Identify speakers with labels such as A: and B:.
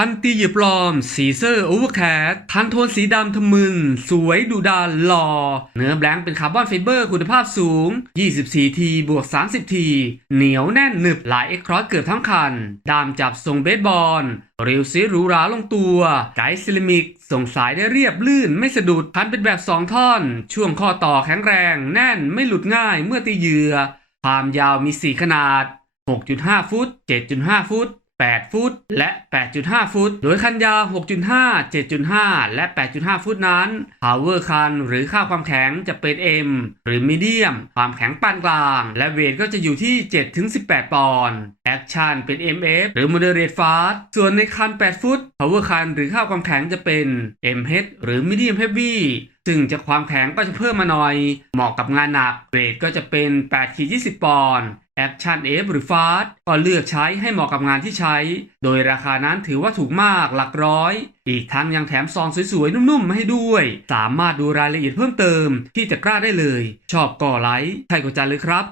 A: คันตีหยียบลอมสีเซอร์โอเวอร์แคสทันโทนสีดำทะมึน สวยดุดานหล่อ เนื้อแบงค์เป็นคาร์บอนไฟเบอร์คุณภาพสูง 24 ทีบวก 30 ที เหนียวแน่นหนึบหลายเอ็กครอสเกือบทั้งคัน ดามจับทรงเบสบอลเรียวซีหรูหราลงตัวไกด์ซิลิมิก ส่งสายได้เรียบลื่นไม่สะดุดคันเป็นแบบ 2 ท่อน ช่วงข้อต่อแข็งแรง แน่นไม่หลุดง่ายเมื่อตีเหยื่อความยาวมี 4 ขนาด 6.5 ฟุต 7.5 ฟุต 8 ฟุต และ 8.5 ฟุต โดยคันยาว 6.5 7.5 และ 8.5 ฟุตนั้น power คันหรือค่าความแข็งจะเป็น M หรือ medium ความแข็งปานกลาง และเวทก็จะอยู่ที่ 7-18 ปอนด์ action เป็น MF หรือ moderate fast ส่วนในคัน 8 ฟุต power คันหรือค่าความแข็งจะเป็น MH หรือ medium heavy ซึ่งจะความแข็งก็จะเพิ่มมาหน่อย เหมาะกับงานหนักเวทก็จะเป็น8ขีด20 ปอนด์แอคชั่นเอฟหรือฟาสก็เลือกใช้ให้เหมาะกับงานที่ใช้ โดยราคานั้นถือว่าถูกมากหลักร้อย อีกทั้งยังแถมซองสวยๆ นุ่มๆมาให้ด้วย สามารถดูรายละเอียดเพิ่มเติมที่จะกล้าได้เลย ชอบก่อไลค์ใช่ก็จันเลยครับ